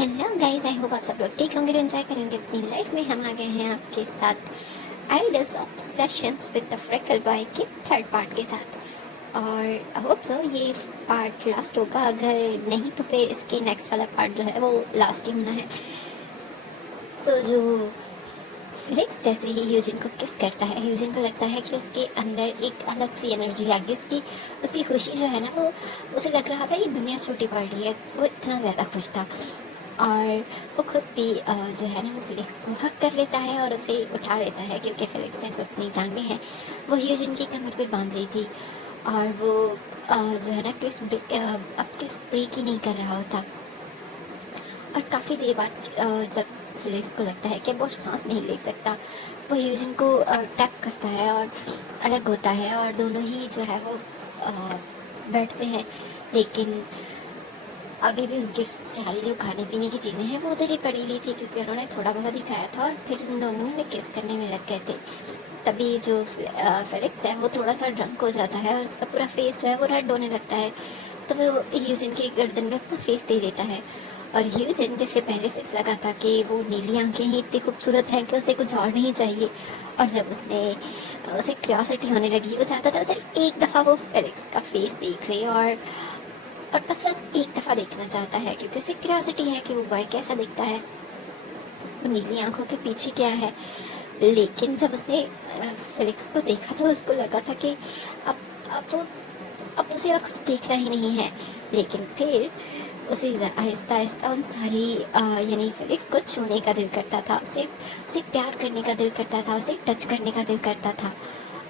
Hello guys, I hope आप सब लोग ठीक होंगे, एंजॉय करेंगे अपनी लाइफ में। हम आ गए हैं आपके साथ idols obsessions with the freckle boy के थर्ड पार्ट के साथ। और आई होप सो ये पार्ट लास्ट होगा, अगर नहीं तो फिर इसके नेक्स्ट वाला पार्ट जो है वो लास्ट ही होना है। तो जो फिलिक्स जैसे ही यूजिन को किस करता है, यूजिन को लगता है कि उसके अंदर एक अलग सी एनर्जी आ गई। उसकी उसकी खुशी जो है ना, वो उसे लग रहा था ये दुनिया छोटी पड़ रही है। वो इतना ज़्यादा खुश था। और वो खुद भी जो है ना, वो फिलिक्स को हक कर लेता है और उसे उठा लेता है, क्योंकि फिलिक्स ने जो अपनी टांगें हैं वो ह्यूजिन की कमर पे बांध ली थी। और वो जो है ना, अब किस ब्रेक ही नहीं कर रहा होता। और काफ़ी देर बाद जब फिलिक्स को लगता है कि वो सांस नहीं ले सकता, वो ह्यूजिन को टैप करता है और अलग होता है, और दोनों ही जो है वो बैठते हैं। लेकिन अभी भी उनकी सारी जो खाने पीने की चीज़ें हैं वो उधर ही पड़ी हुई थी, क्योंकि उन्होंने थोड़ा बहुत ही खाया था और फिर उन दोनों ने किस करने में लग गए थे। तभी जो फेलिक्स है वो थोड़ा सा ड्रंक हो जाता है और उसका पूरा फेस जो है वो रेड होने लगता है। तो वो ह्यूजिन की गर्दन में अपना फेस दे देता है। और ह्यूजिन, जैसे पहले से लगा था कि वो नीली आंखें ही इतनी खूबसूरत हैं कि उसे कुछ और नहीं चाहिए, और जब उसे क्यूरियोसिटी होने लगी, वो चाहता था सिर्फ एक दफ़ा वो फेलिक्स का फेस देख ले, और बस एक दफ़ा देखना चाहता है, क्योंकि उसे क्यूरियोसिटी है कि वो बॉय कैसा दिखता है, वो नीली आंखों के पीछे क्या है। लेकिन जब उसने फेलिक्स को देखा तो उसको लगा था कि अब अब वो अब उसे और कुछ देखना ही नहीं है। लेकिन फिर उसे आहिस्ता आहिस्ता उन सारी यानी फेलिक्स को छूने का दिल करता था, उसे उसे प्यार करने का दिल करता था, उसे टच करने का दिल करता था।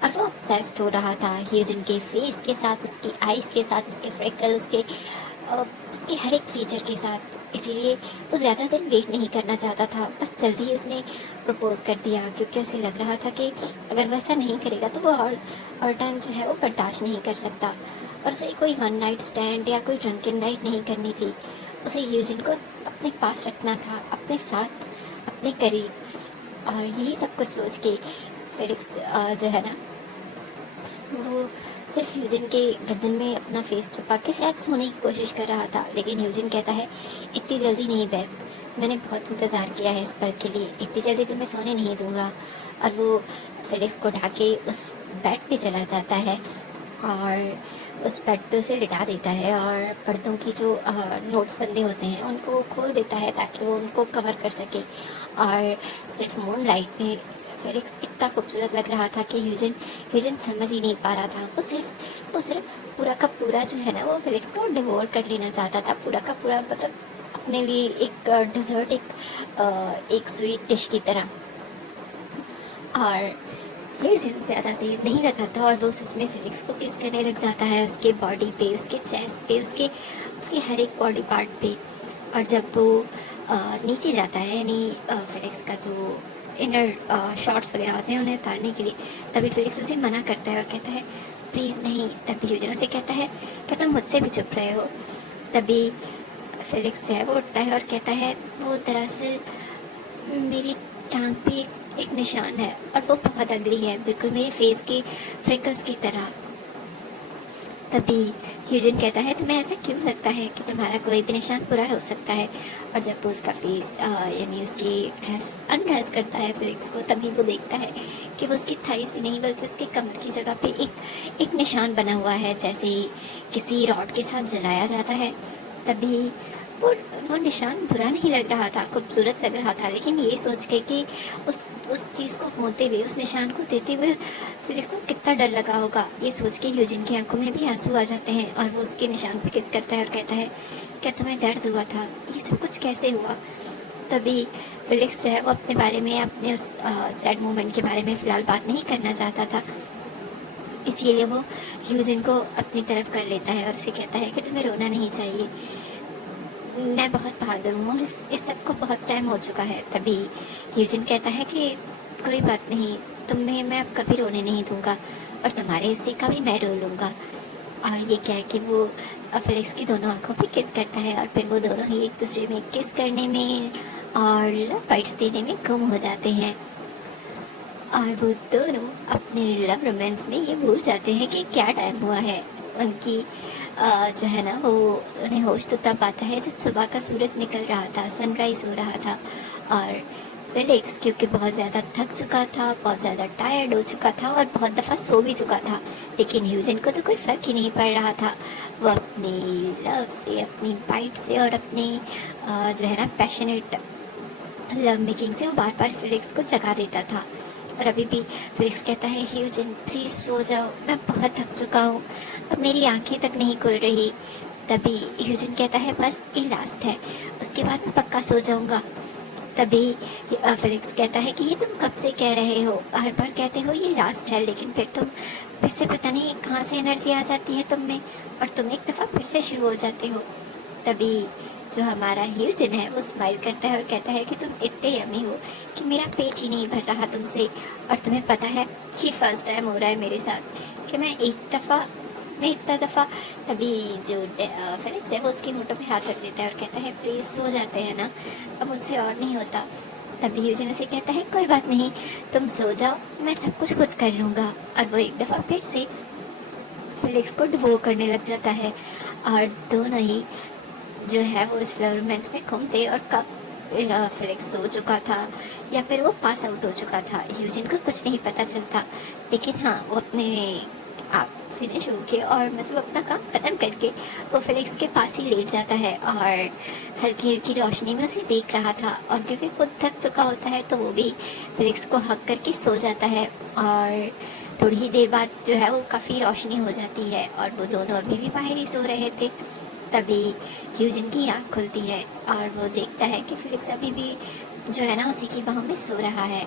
और वो ऑब्सेस्ड हो रहा था ह्यूजिन के फेस के साथ, उसकी आइज़ के साथ, उसके फ्रेकल, उसके हर एक फीचर के साथ। इसीलिए वो ज़्यादा दिन वेट नहीं करना चाहता था, बस जल्दी ही उसने प्रपोज कर दिया, क्योंकि उसे लग रहा था कि अगर वैसा नहीं करेगा तो वो और टाइम जो है वो बर्दाश्त नहीं कर सकता। और उसे कोई वन नाइट स्टैंड या कोई ड्रंकन नाइट नहीं करनी थी। उसे ह्यूजिन को अपने पास रखना था, अपने साथ, अपने करीब। और यही सब कुछ सोच के फेलिक्स जो है ना, वो सिर्फ ह्यूजिन के गर्दन में अपना फेस छुपा के शायद सोने की कोशिश कर रहा था। लेकिन ह्यूजिन कहता है, इतनी जल्दी नहीं बैब, मैंने बहुत इंतज़ार किया है इस पल के लिए, इतनी जल्दी तो मैं सोने नहीं दूंगा। और वो फेलिक्स को उठा के उस बेड पे चला जाता है और उस बेड पे उसे लिटा देता है, और पर्दों की जो नोट्स बंदे होते हैं उनको खोल देता है ताकि वो उनको कवर कर सके। और सिर्फ मून लाइट में फेलिक्स इतना खूबसूरत लग रहा था कि ह्यूजिन ह्यूजिन समझ ही नहीं पा रहा था। वो सिर्फ पूरा का पूरा जो है ना, वो फेलिक्स को डिवोर कर लेना चाहता था, पूरा का पूरा, मतलब अपने लिए एक डिज़र्ट, एक स्वीट डिश की तरह। और ह्यूजिन ज़्यादा देर नहीं लगाता और वो सच में फेलिक्स को किस करने लग जाता है, उसके बॉडी पे, उसके चेस्ट पे, उसके उसके हर एक बॉडी पार्ट पे। और जब वो नीचे जाता है, यानी फेलिक्स का जो इनर शॉर्ट्स वगैरह होते हैं उन्हें उतारने के लिए, तभी फेलिक्स उसे मना करता है और कहता है प्लीज़ नहीं। तभी ह्यूजिन उसे कहता है क्या तुम मुझसे भी चुप रहे हो। तभी फेलिक्स जो है वो उठता है और कहता है वो दरअसल मेरी टांग पे एक निशान है, और वो बहुत अगली है, बिल्कुल मेरे फेस के फ्रिकल्स की तरह। तभी ह्यूजिन कहता है तुम्हें ऐसा क्यों लगता है कि तुम्हारा कोई भी निशान पूरा हो सकता है। और जब वो उसका फेस यानी उसकी ड्रेस अनड्रेस करता है फेलिक्स को, तभी वो देखता है कि वो उसकी थाइस भी नहीं बल्कि उसके कमर की जगह पे एक निशान बना हुआ है, जैसे किसी रॉड के साथ जलाया जाता है। तभी वो वो निशान बुरा नहीं लग रहा था, खूबसूरत लग रहा था। लेकिन ये सोच के कि उस चीज़ को होते हुए, उस निशान को देते हुए फिलिक्स को कितना डर लगा होगा, ये सोच के ह्यूजिन की आंखों में भी आंसू आ जाते हैं। और वो उसके निशान पे किस करता है और कहता है क्या तुम्हें दर्द हुआ था, ये सब कुछ कैसे हुआ। तभी फिलिक्स जो है वो अपने बारे में, अपने उस सैड मोमेंट के बारे में फ़िलहाल बात नहीं करना चाहता था, इसीलिए वो ह्यूजिन को अपनी तरफ कर लेता है और उसे कहता है कि तुम्हें रोना नहीं चाहिए, मैं बहुत बहादुर हूँ और इस सब को बहुत टाइम हो चुका है। तभी ह्यूजिन कहता है कि कोई बात नहीं, तुम्हें मैं अब कभी रोने नहीं दूंगा, और तुम्हारे हिस्से का भी मैं रो लूँगा। और ये क्या है कि वो फेलिक्स की दोनों आंखों पे किस करता है, और फिर वो दोनों ही एक दूसरे में किस करने में और लव बाइट्स देने में गुम हो जाते हैं। और वो दोनों अपने लव रोमांस में ये भूल जाते हैं कि क्या टाइम हुआ है। उनकी जो है ना वो उन्हें होश तो तब आता है जब सुबह का सूरज निकल रहा था, सनराइज हो रहा था। और फेलिक्स क्योंकि बहुत ज़्यादा थक चुका था, बहुत ज़्यादा टायर्ड हो चुका था और बहुत दफ़ा सो भी चुका था, लेकिन ह्यूजन को तो कोई फ़र्क ही नहीं पड़ रहा था। वो अपनी लव से, अपनी बाइट से और अपनी जो है ना पैशनेट लव मेकिंग से वो बार बार फेलिक्स को जगा देता था। और अभी भी फेलिक्स कहता है, ह्यूजन प्लीज़ सो जाओ, मैं बहुत थक चुका हूँ, अब मेरी आंखें तक नहीं खुल रही। तभी ह्यूजन कहता है, बस ये लास्ट है, उसके बाद मैं पक्का सो जाऊँगा। तभी फेलिक्स कहता है कि ये तुम कब से कह रहे हो, हर बार कहते हो ये लास्ट है, लेकिन फिर से पता नहीं कहाँ से एनर्जी आ जाती है तुम में और तुम एक दफ़ा फिर से शुरू हो जाते हो। तभी जो हमारा ह्यूजन है वो स्माइल करता है और कहता है कि तुम इतने यमी हो कि मेरा पेट ही नहीं भर रहा तुमसे, और तुम्हें पता है ये फर्स्ट टाइम हो रहा है मेरे साथ कि मैं इतना दफ़ा। तभी जो फेलिक्स है वो उसके होठों पे हाथ रख देता है और कहता है, प्लीज़ सो जाते हैं ना, अब मुझसे और नहीं होता। तभी ह्यूजन उसे कहता है, कोई बात नहीं, तुम सो जाओ, मैं सब कुछ खुद कर लूँगा। और वो एक दफ़ा फिर से फेलिक्स को डिवोर करने लग जाता है और दोनों ही जो है वो इस लव रोमांस में घूमते। और कब फेलिक्स सो चुका था या फिर वो पास आउट हो चुका था, ह्यूजन को कुछ नहीं पता चलता। लेकिन हाँ, वो अपने आप फिनिश होके और मतलब अपना काम ख़त्म करके वो फेलिक्स के पास ही लेट जाता है और हल्की हल्की रोशनी में उसे देख रहा था। और क्योंकि खुद थक चुका होता है तो वो भी फेलिक्स को हक करके सो जाता है। और थोड़ी ही देर बाद जो है वो काफ़ी रोशनी हो जाती है और वो दोनों अभी भी बाहर ही सो रहे थे। तभी ह्यूजन की आँख खुलती है और वो देखता है कि फेलिक्स अभी भी जो है ना उसी की बाहों में सो रहा है।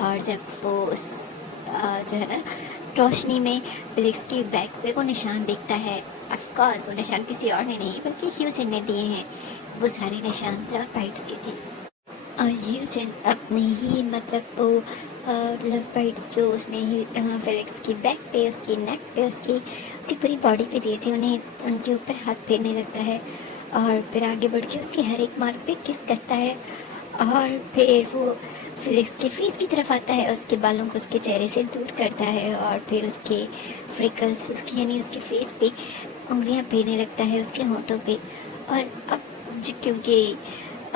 और जब वो उस जो है ना रोशनी में फेलिक्स के बैक पे वो निशान देखता है, ऑफ कोर्स वो निशान किसी और ने नहीं बल्कि ह्यूजन ने दिए हैं। वो सारे निशान लव बाइट्स के थे और ह्यूजन अपने ही मतलब वो लव बाइट्स जो उसने ही फेलिक्स की बैक पे, उसकी नेक पे, उसकी पूरी बॉडी पे दिए थे, उन्हें उनके ऊपर हाथ फेरने लगता है और फिर आगे बढ़ के उसके हर एक मार्क पे किस करता है। और फिर वो फेलिक्स के फेस की तरफ आता है, उसके बालों को उसके चेहरे से दूर करता है और फिर उसके फ्रिकल्स, उसकी यानी उसके फेस पे उंगलियां फेरने लगता है, उसके होंठों पे। और अब क्योंकि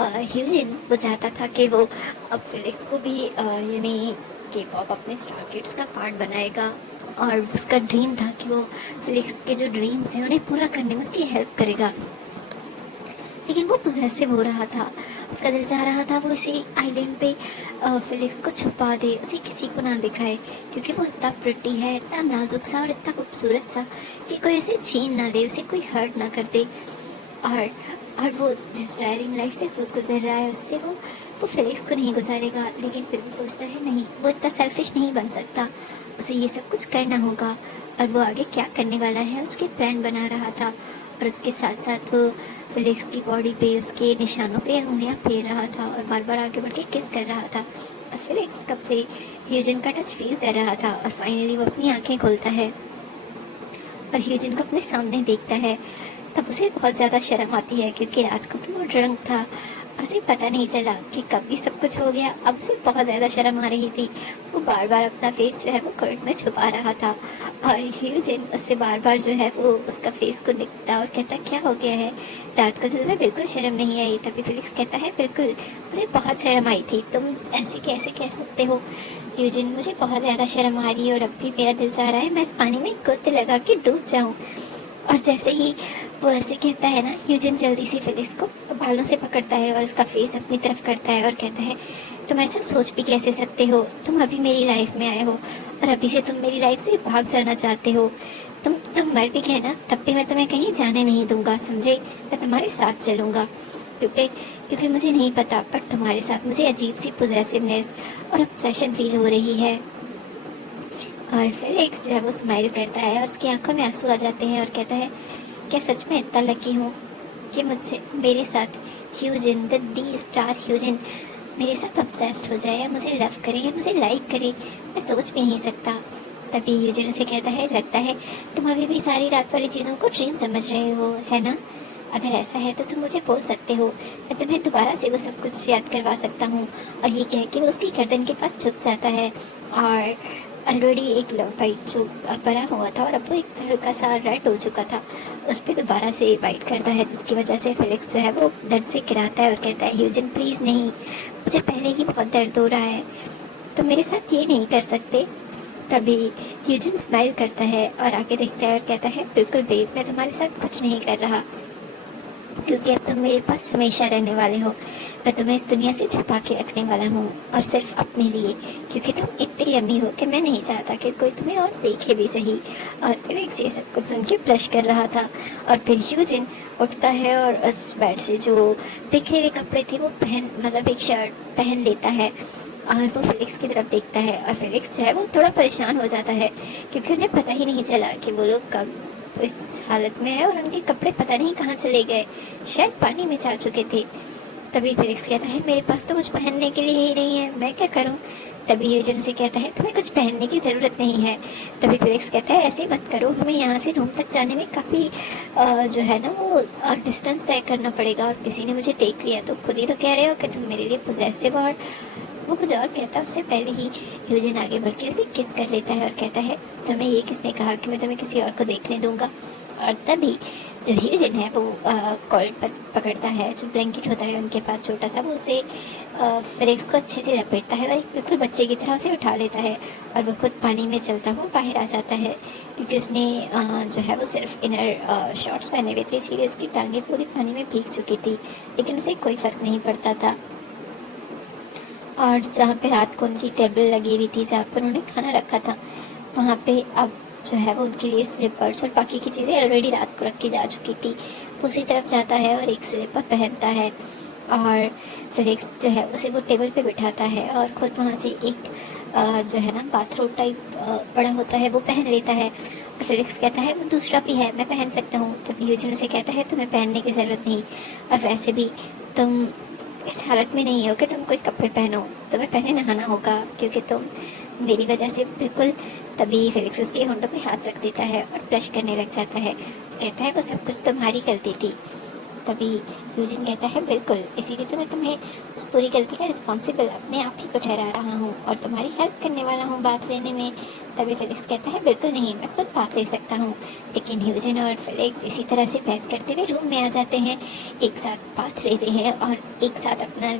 ह्यूजन वो चाहता था कि वो अब फेलिक्स को भी यानी के पॉप अपने स्टार किड्स का पार्ट बनाएगा और उसका ड्रीम था कि वो फेलिक्स के जो ड्रीम्स हैं उन्हें पूरा करने में उसकी हेल्प करेगा। लेकिन वो पोजेसिव हो रहा था, उसका दिल चाह रहा था वो इसी आइलैंड पे फेलिक्स को छुपा दे, उसे किसी को ना दिखाए, क्योंकि वो इतना प्रिटी है, इतना नाजुक सा और इतना खूबसूरत सा कि कोई उसे छीन ना ले, उसे कोई हर्ट ना कर दे। और वो जिस टायरिंग लाइफ से खुद गुजर रहा है उससे वो फेलिक्स को नहीं गुजारेगा। लेकिन फिर भी सोचता है नहीं, वो इतना सेल्फिश नहीं बन सकता, उसे ये सब कुछ करना होगा। और वो आगे क्या करने वाला है उसके प्लान बना रहा था और उसके साथ साथ वो फेलिक्स की बॉडी पे, उसके निशानों पे उंगलियां फेर रहा था और बार बार आगे बढ़ के किस कर रहा था। और फेलिक्स कब से ह्यूजन का टच फील कर रहा था और फाइनली वो अपनी आंखें खोलता है और ह्यूजन को अपने सामने देखता है। तब उसे बहुत ज़्यादा शर्म आती है क्योंकि रात को तो वो ड्रंक था और उसे पता नहीं चला कि कब भी सब कुछ हो गया। अब उसे बहुत ज़्यादा शर्म आ रही थी, वो बार बार अपना फेस जो है वो कर्ट में छुपा रहा था और ह्यूजन उससे बार बार जो है वो उसका फेस को दिखता और कहता, क्या हो गया है, रात को तो तुम्हें बिल्कुल शर्म नहीं आई। तभी फेलिक्स कहता है, बिल्कुल मुझे बहुत शर्म आई थी, तुम ऐसे कैसे कह सकते हो ह्यूजन, मुझे बहुत ज़्यादा शर्म आ रही है और अब भी मेरा दिल चाह रहा है मैं इस पानी में गोते लगा के डूब जाऊँ। और जैसे ही वो ऐसे कहता है ना, ह्यूजन जल्दी से फेलिक्स को बालों से पकड़ता है और उसका फेस अपनी तरफ करता है और कहता है, तुम ऐसा सोच भी कैसे सकते हो, तुम अभी मेरी लाइफ में आए हो और अभी से तुम मेरी लाइफ से भाग जाना चाहते हो। तुम मर भी गए ना तब भी मैं तुम्हें कहीं जाने नहीं दूंगा, समझे, मैं तुम्हारे साथ चलूँगा। क्योंकि मुझे नहीं पता पर तुम्हारे साथ मुझे अजीब सी पोजेसिवनेस और ऑब्सेशन फील हो रही है। और फेलिक्स जो है वो स्माइल करता है और उसकी आंखों में आंसू आ जाते हैं और कहता है, क्या सच में इतना लकी हूँ कि मुझसे मेरे साथ ह्यूजन दी स्टार ह्यूजन मेरे साथ ऑब्सेस्ड हो जाए या मुझे लव करे या मुझे लाइक करे, मैं सोच भी नहीं सकता। तभी ह्यूजन से कहता है, लगता है तुम अभी भी सारी रात वाली चीज़ों को ड्रीम समझ रहे हो, है ना, अगर ऐसा है तो तुम मुझे बोल सकते हो, मैं तुम्हें दोबारा से वो सब कुछ याद करवा सकता हूँ। और ये कह के वो उसकी गर्दन के पास झुक जाता है और ऑलरेडी एक लव बाइट जो बना हुआ था और अब वो एक हल्का सा रेड हो चुका था, उस पर दोबारा से बाइट करता है, जिसकी वजह से फेलिक्स जो है वो दर्द से गिराता है और कहता है ह्यूजन प्लीज़ नहीं, मुझे पहले ही बहुत दर्द हो रहा है, तो मेरे साथ ये नहीं कर सकते। तभी ह्यूजन स्माइल करता है और आगे देखता है और कहता है बिल्कुल बेब, मैं तुम्हारे साथ कुछ नहीं कर रहा, क्योंकि अब तुम मेरे पास हमेशा रहने वाले हो। मैं तुम्हें इस दुनिया से छुपा के रखने वाला हूँ, और सिर्फ अपने लिए, क्योंकि तुम इतने यम्मी हो कि मैं नहीं चाहता कि कोई तुम्हें और देखे भी सही। और फेलिक्स ये सब कुछ सुन के ब्लश कर रहा था, और फिर ह्यूजन उठता है और उस बेड से जो बिखरे हुए कपड़े थे वो मतलब एक शर्ट पहन लेता है, और वो फेलिक्स की तरफ देखता है। और फेलिक्स जो है वो थोड़ा परेशान हो जाता है, क्योंकि उन्हें पता ही नहीं चला कि वो लोग कब इस हालत में है, और उनके कपड़े पता नहीं कहाँ चले गए, शायद पानी में जा चुके थे। तभी फेलिक्स कहता है मेरे पास तो कुछ पहनने के लिए ही नहीं है, मैं क्या करूं। तभी ह्यूजन से कहता है तुम्हें कुछ पहनने की ज़रूरत नहीं है। तभी फेलिक्स कहता है ऐसे मत करो, हमें यहाँ से रूम तक जाने में काफ़ी जो है ना वो डिस्टेंस तय करना पड़ेगा, और किसी ने मुझे देख लिया तो खुद ही तो कह रहे हो कि तुम मेरे लिए पोजेसिव, और वो कुछ और कहता है। उससे पहले ही ह्यूजन आगे बढ़ के उसे किस कर लेता है और कहता है तुम्हें ये किसने कहा कि मैं तुम्हें किसी और को देखने दूंगा। और तभी जो ह्यूजन है वो कॉलर पर पकड़ता है, जो ब्लैंकेट होता है उनके पास छोटा सा, वो उसे फेलिक्स को अच्छे से लपेटता है और एक बिल्कुल बच्चे की तरह उसे उठा लेता है, और वो खुद पानी में चलता हुआ बाहर आ जाता है, क्योंकि उसने जो है वो सिर्फ इनर शॉर्ट्स पहने हुए थे, इसीलिए उसकी टांगें पूरी पानी में भीग चुकी थी, लेकिन उसे कोई फ़र्क नहीं पड़ता था। और जहाँ पे रात को उनकी टेबल लगी हुई थी, जहाँ पर उन्होंने खाना रखा था, वहाँ पे अब जो है वो उनके लिए स्लीपर्स और बाकी की चीज़ें ऑलरेडी रात को रखी जा चुकी थी। उसी तरफ जाता है और एक स्लीपर पहनता है, और फेलिक्स जो है उसे वो टेबल पे बिठाता है, और ख़ुद वहाँ से एक जो है ना बाथरोब टाइप बड़ा होता है वो पहन लेता है। और फेलिक्स कहता है वो दूसरा भी है, मैं पहन सकता हूँ। तभी ह्यूजन से कहता है तुम्हें पहनने की ज़रूरत नहीं, और वैसे भी तुम इस हालत में नहीं हो कि तुम कोई कपड़े पहनो, तुम्हें पहले नहाना होगा, क्योंकि तुम मेरी वजह से बिल्कुल। तभी फेलिक्स उसके होंठों पे हाथ रख देता है और ब्लश करने लग जाता है, कहता है वो सब कुछ तुम्हारी गलती थी। तभी ह्यूजन कहता है बिल्कुल, इसीलिए तो मैं तुम्हें उस पूरी गलती का रिस्पॉन्सिबल अपने आप ही को ठहरा रहा हूँ, और तुम्हारी हेल्प करने वाला हूँ बात लेने में। तभी फेलिक्स कहता है बिल्कुल नहीं, मैं खुद बात ले सकता हूँ। लेकिन ह्यूजन और फेलिक्स इसी तरह से बहस करते हुए रूम में आ जाते हैं, एक साथ बात लेते हैं, और एक साथ अपना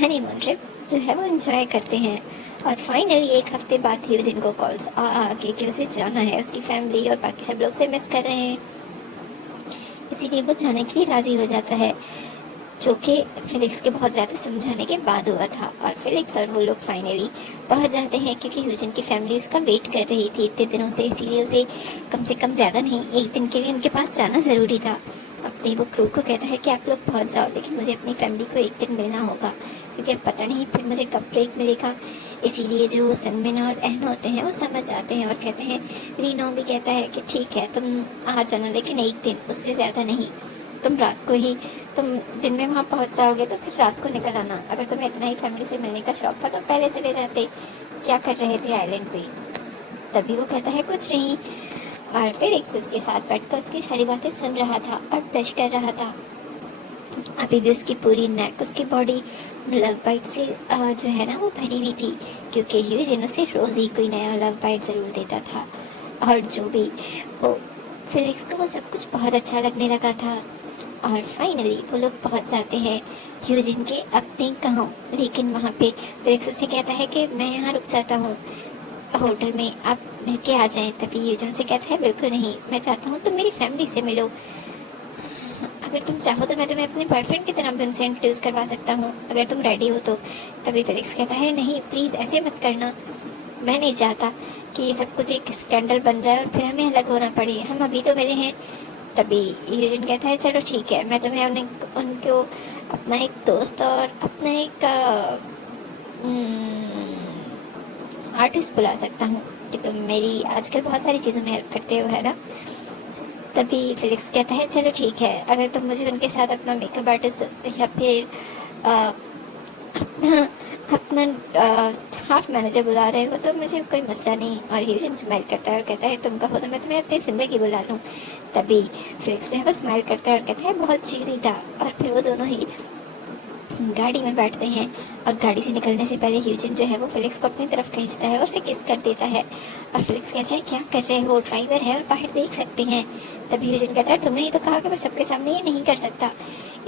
हनीमून ट्रिप जो है वो एंजॉय करते हैं। और फाइनली एक हफ्ते बाद ह्यूजन को कॉल्स आके कि उसे जाना है, उसकी फैमिली और बाकी सब लोग उसे मिस कर रहे हैं, इसीलिए वो जाने के लिए राज़ी हो जाता है, जो कि फेलिक्स के बहुत ज़्यादा समझाने के बाद हुआ था। और फेलिक्स और वो लोग फाइनली पहुंच जाते हैं, क्योंकि ह्यूजन की फैमिली उसका वेट कर रही थी इतने दिनों से, इसीलिए उसे कम से कम ज़्यादा नहीं, एक दिन के लिए उनके पास जाना ज़रूरी था। अपने वो क्रू को कहता है कि आप लोग पहुंच जाओ, लेकिन मुझे अपनी फैमिली को एक दिन मिलना होगा, क्योंकि अब पता नहीं फिर मुझे कब ब्रेक मिलेगा। इसीलिए जो सनबिन और एहन होते हैं वो समझ जाते हैं और कहते हैं, रीनो भी कहता है कि ठीक है तुम आ जाना, लेकिन एक दिन, उससे ज़्यादा नहीं। तुम रात को ही, तुम दिन में वहाँ पहुँच जाओगे तो फिर रात को निकल आना। अगर तुम्हें इतना ही फैमिली से मिलने का शौक था तो पहले चले जाते, क्या कर रहे थे आइलैंड पे। तभी वो कहता है कुछ नहीं, और फिर एक उसके साथ बैठकर उसकी सारी बातें सुन रहा था और ब्रश कर रहा था। अभी भी उसकी पूरी नेक, उसकी बॉडी लव बाइट से जो है ना वो भरी हुई थी, क्योंकि ह्यूजन उसे रोज़ ही कोई नया लव बाइट ज़रूर देता था। और जो भी वो फेलिक्स को वो सब कुछ बहुत अच्छा लगने लगा था। और फाइनली वो लोग पहुंच जाते हैं ह्यूजन के अपने गाँव, लेकिन वहाँ पे फेलिक्स उससे कहता है कि मैं यहाँ रुक जाता हूँ होटल में, आप मिल के आ जाएं। तभी ह्यूजन से कहता है बिल्कुल नहीं, मैं चाहता हूँ तुम मेरी फैमिली से मिलो, अगर तुम चाहो तो मैं तुम्हें अपने बॉयफ्रेंड की तरह भी उनसे इंट्रोड्यूस करवा सकता हूँ, अगर तुम रेडी हो तो। तभी फेलिक्स कहता है नहीं प्लीज़ ऐसे मत करना, मैं नहीं चाहता कि ये सब कुछ एक स्कैंडल बन जाए और फिर हमें अलग होना पड़े, हम अभी तो मिले हैं। तभी ह्यूजन कहता है चलो ठीक है, मैं तुम्हें उनको अपना एक दोस्त और अपना एक आर्टिस्ट बुला सकता हूँ, कि तुम मेरी आजकल बहुत सारी चीज़ों में हेल्प करते हो, है ना। तभी फेलिक्स कहता है चलो ठीक है, अगर तुम मुझे उनके साथ अपना मेकअप आर्टिस्ट या फिर अपना अपना हाफ मैनेजर बुला रहे हो तो मुझे कोई मसला नहीं। और ह्यूजन स्माइल करता है और कहता है तुम कहो तो मैं तुम्हें अपनी ज़िंदगी बुला लूँ। तभी फेलिक्स जो है वो स्माइल करता है और कहता है बहुत चीज़ी था। और फिर वो दोनों ही गाड़ी में बैठते हैं और गाड़ी से निकलने से पहले ह्यूजिन जो है वो फेलिक्स को अपनी तरफ खींचता है और उसे किस कर देता है। और फेलिक्स कहता है क्या कर रहे हो, ड्राइवर है और बाहर देख सकते हैं। तभी ह्यूजिन कहता है तुमने ही तो कहा कि मैं सबके सामने ये नहीं कर सकता,